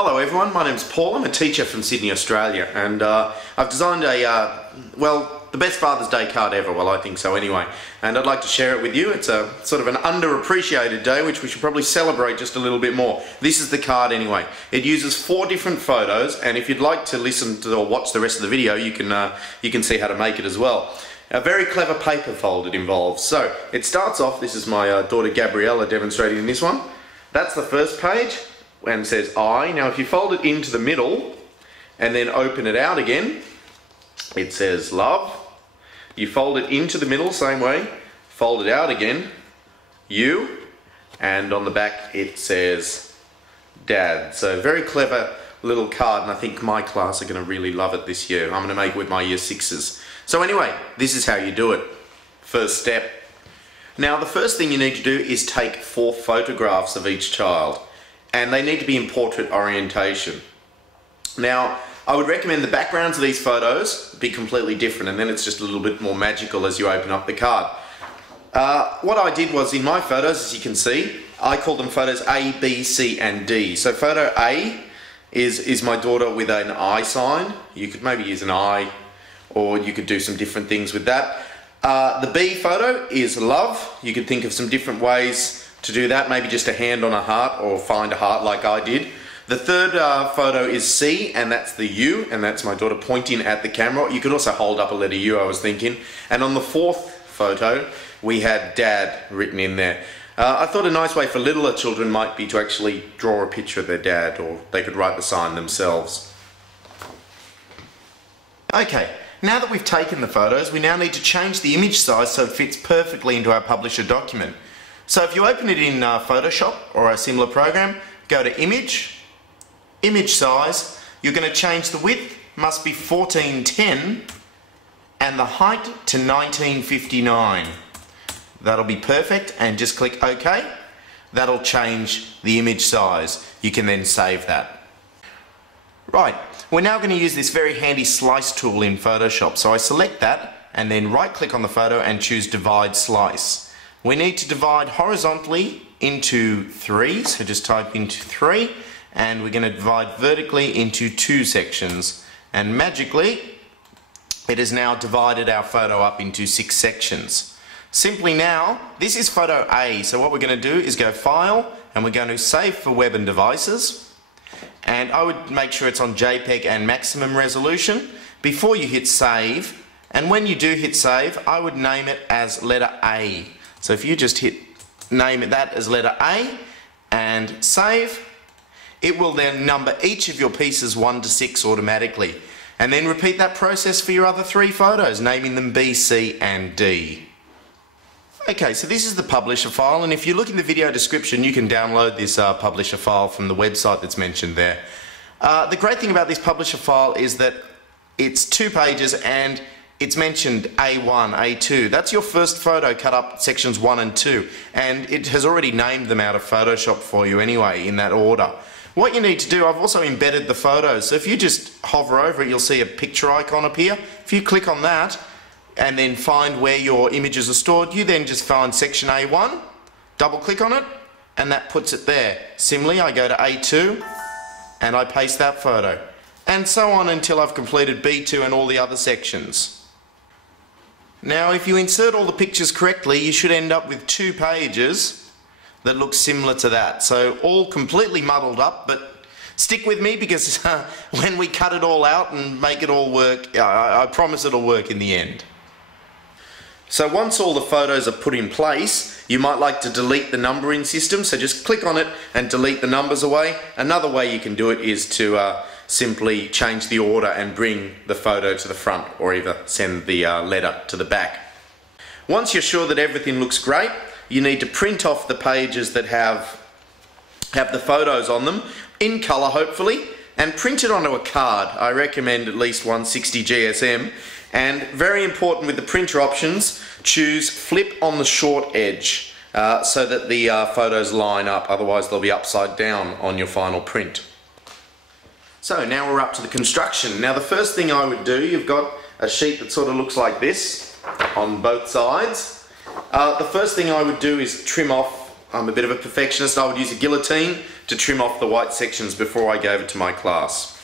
Hello everyone, my name's Paul. I'm a teacher from Sydney, Australia, and I've designed the best Father's Day card ever. Well, I think so anyway, and I'd like to share it with you. It's a sort of an underappreciated day which we should probably celebrate just a little bit more. This is the card anyway. It uses 4 different photos, and if you'd like to listen to or watch the rest of the video, you can see how to make it as well. A very clever paper fold it involves. So it starts off, this is my daughter Gabriella demonstrating in this one. That's the first page. And says I. Now if you fold it into the middle and then open it out again, it says love. You fold it into the middle, same way, fold it out again, you, and on the back it says dad. So very clever little card, and I think my class are going to really love it this year. I'm going to make it with my year 6s. So anyway, this is how you do it. First step. Now the first thing you need to do is take 4 photographs of each child. And they need to be in portrait orientation. Now, I would recommend the backgrounds of these photos be completely different, and then it's just a little bit more magical as you open up the card. What I did was, in my photos, as you can see, I called them photos A, B, C, and D. So photo A is my daughter with an eye sign. You could maybe use an eye, or you could do some different things with that. The B photo is love. You could think of some different ways to do that, maybe just a hand on a heart or find a heart like I did. The third photo is C, and that's the U, and that's my daughter pointing at the camera. You could also hold up a letter U, I was thinking. And on the 4th photo, we had dad written in there. I thought a nice way for littler children might be to actually draw a picture of their dad, or they could write the sign themselves. Okay, now that we've taken the photos, we now need to change the image size so it fits perfectly into our publisher document. So if you open it in Photoshop or a similar program, go to Image, Image Size. You're going to change the width, must be 1410, and the height to 1959. That'll be perfect, and just click OK. That'll change the image size. You can then save that. Right, we're now going to use this very handy slice tool in Photoshop. So I select that, and then right click on the photo and choose Divide Slice. We need to divide horizontally into 3, so just type into 3, and we're going to divide vertically into 2 sections, and magically it has now divided our photo up into 6 sections. Simply now, this is photo A, so what we're going to do is go File, and we're going to Save for Web and Devices, and I would make sure it's on JPEG and maximum resolution before you hit Save, and when you do hit Save, I would name it as letter A. So if you just name that as letter A and save, it will then number each of your pieces 1 to 6 automatically. And then repeat that process for your other 3 photos, naming them B, C and D. Okay, so this is the publisher file, and if you look in the video description you can download this publisher file from the website that's mentioned there. The great thing about this publisher file is that it's 2 pages and it's mentioned A1, A2. That's your first photo cut up sections 1 and 2, and it has already named them out of Photoshop for you anyway in that order. What you need to do, I've also embedded the photos, so if you just hover over it you'll see a picture icon appear. If you click on that and then find where your images are stored, you then just find section A1, double click on it, and that puts it there. Similarly, I go to A2 and I paste that photo, and so on until I've completed B2 and all the other sections. Now if you insert all the pictures correctly, you should end up with 2 pages that look similar to that. So all completely muddled up, but stick with me because when we cut it all out and make it all work, I promise it'll work in the end. So once all the photos are put in place, you might like to delete the numbering system, so just click on it and delete the numbers away. Another way you can do it is to simply change the order and bring the photo to the front, or either send the letter to the back. Once you're sure that everything looks great, you need to print off the pages that have the photos on them, in colour hopefully, and print it onto a card. I recommend at least 160 GSM, and very important with the printer options, choose flip on the short edge so that the photos line up, otherwise they'll be upside down on your final print. So now we're up to the construction. Now the first thing I would do, you've got a sheet that sort of looks like this on both sides. The first thing I would do is trim off I'm a bit of a perfectionist. I would use a guillotine to trim off the white sections before I gave it to my class.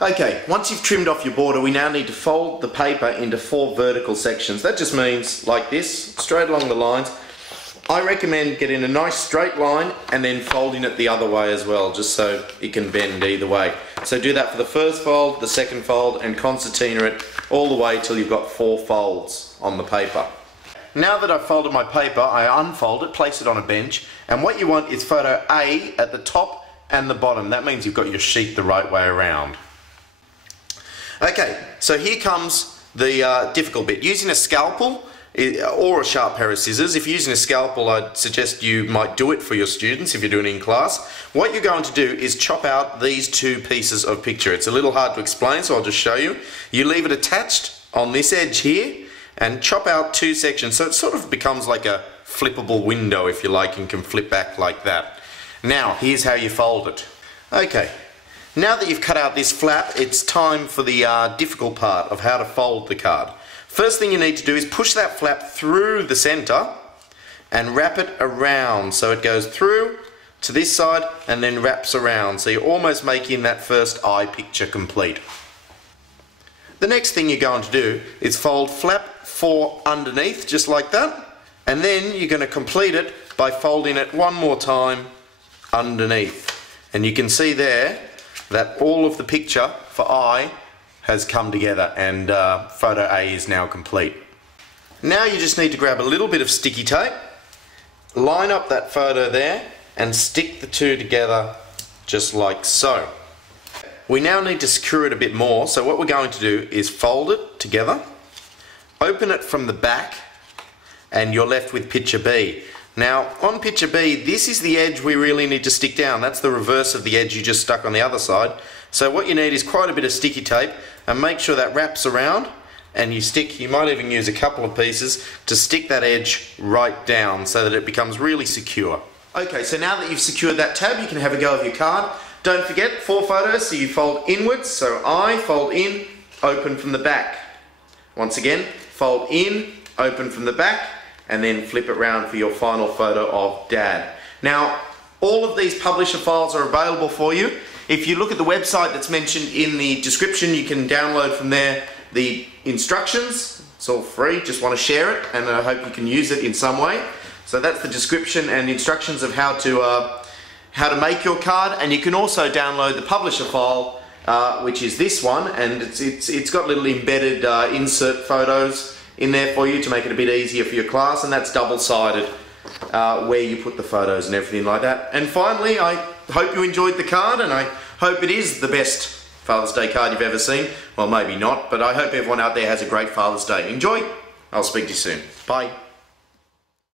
Okay, once you've trimmed off your border, we now need to fold the paper into 4 vertical sections. That just means like this, straight along the lines. I recommend getting a nice straight line and then folding it the other way as well, just so it can bend either way. So do that for the first fold, the second fold, and concertina it all the way till you've got 4 folds on the paper. Now that I've folded my paper, I unfold it, place it on a bench, and what you want is photo A at the top and the bottom. That means you've got your sheet the right way around. Okay, so here comes the difficult bit. Using a scalpel or a sharp pair of scissors. If you're using a scalpel, I'd suggest you might do it for your students if you're doing it in class. What you're going to do is chop out these 2 pieces of picture. It's a little hard to explain, so I'll just show you. You leave it attached on this edge here and chop out 2 sections, so it sort of becomes like a flippable window, if you like, and can flip back like that. Now, here's how you fold it. Okay, now that you've cut out this flap, it's time for the difficult part of how to fold the card. First thing you need to do is push that flap through the center and wrap it around, so it goes through to this side and then wraps around, so you're almost making that first eye picture complete. The next thing you're going to do is fold flap 4 underneath, just like that, and then you're going to complete it by folding it one more time underneath. And you can see there that all of the picture for eye has come together, and photo A is now complete. Now you just need to grab a little bit of sticky tape, line up that photo there, and stick the 2 together just like so. We now need to secure it a bit more, so what we're going to do is fold it together, open it from the back, and you're left with picture B. Now, on picture B, this is the edge we really need to stick down. That's the reverse of the edge you just stuck on the other side. So what you need is quite a bit of sticky tape, and make sure that wraps around, and you might even use a couple of pieces to stick that edge right down so that it becomes really secure. Okay, so now that you've secured that tab, you can have a go of your card. Don't forget, 4 photos, so you fold inwards, so I fold in, open from the back. Once again, fold in, open from the back, and then flip it round for your final photo of Dad. Now, all of these publisher files are available for you. If you look at the website that's mentioned in the description, you can download from there the instructions. It's all free, just want to share it, and I hope you can use it in some way. So that's the description and instructions of how to make your card, and you can also download the publisher file, which is this one, and it's got little embedded insert photos in there for you to make it a bit easier for your class, and that's double-sided where you put the photos and everything like that. And finally, I hope you enjoyed the card, and I hope it is the best Father's Day card you've ever seen. Well, maybe not, but I hope everyone out there has a great Father's Day. Enjoy! I'll speak to you soon. Bye.